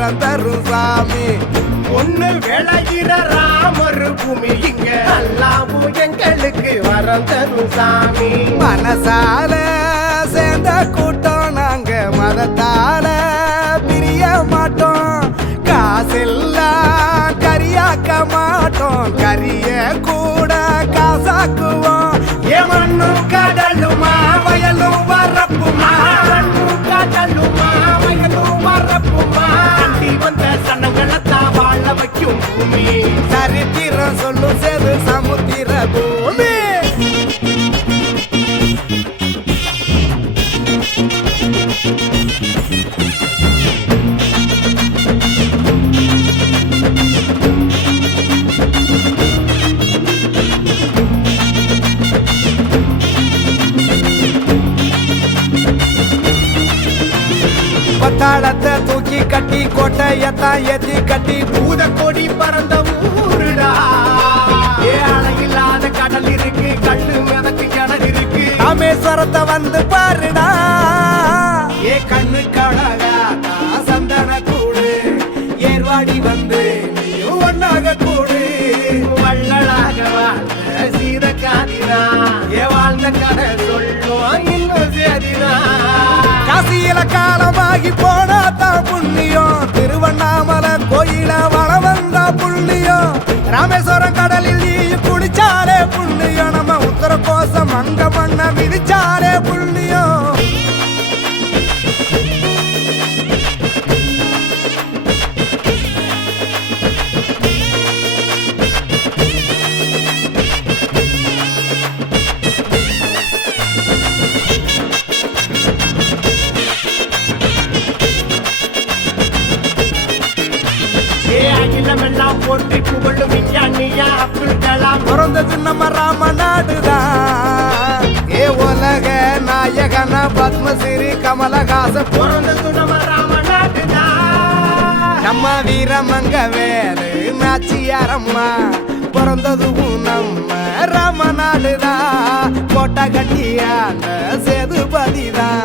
வரம் தரும் சாமி. ஒண்ணு விளைகிற ராமர் பூமி இங்க எல்லாமும் எங்களுக்கு வரம் தரும் சாமி. மனசால சேர்ந்த கூட்டம் நாங்க மதத்தால பிரிய மாட்டோம். காசெல்லாம் கரியாக்க மாட்டோம், கரிய கூட காசாக்குவோம். மண்ணும் கடலுமா வயலும் வரப்புமா, மண்ணும் கடலுமா வயலும் வரப்புமா, அண்டி வந்த சனங்களத்தான் வாழ வைக்கும் பூமி. சரித்திரம் சொல்லும் சேது சமுத்திர பூமி. பட்டாளத்தை தூக்கி கட்டி கோட்டையத்தான் ஏத்தி கட்டி பூத கொடி பறந்த ஊருடா. அலையில்லாத கடல் இருக்கு, கட்டு மிதக்கு கடல் இருக்கு. ராமேஸ்வரத்தை வந்து பாருடா. கண்ணு கழகா சந்தன கூடு ஏர்வாடி வந்து நீயும் ஒன்னாக கூடு. வள்ளலாக வாழ்ந்த சீதக்காதினா வாழ்ந்த கதை சொல்லுவான் இன்னும் சேதினா. காசியில காலமாகி போனாதான் புண்ணியம், திருவண்ணாமலை கோயில வளம் வந்தா புண்ணியம். ராமேஸ்வரம் கடலில் நீ குடிச்சாலே புண்ணியம், நம்ம உத்தர கோசம் அங்க மண்ண மிதிச்சாலே புண்ணியம். அகிலமெல்லாம் போற்றி புகழும் விஞ்ஞானியா அப்துல் கலாம் பிறந்தது நம்ம ராம நாடுதான். உலக நாயகன பத்மஸ்ரீ கமலஹாசன் பிறந்தது நம்ம ராம நாடுதான். நம்ம வீரமங்க வேலு நாச்சியாரம்மா பிறந்ததும் நம்ம ராம நாடுதான். கோட்டை கட்டியான சேதுபதிதான்.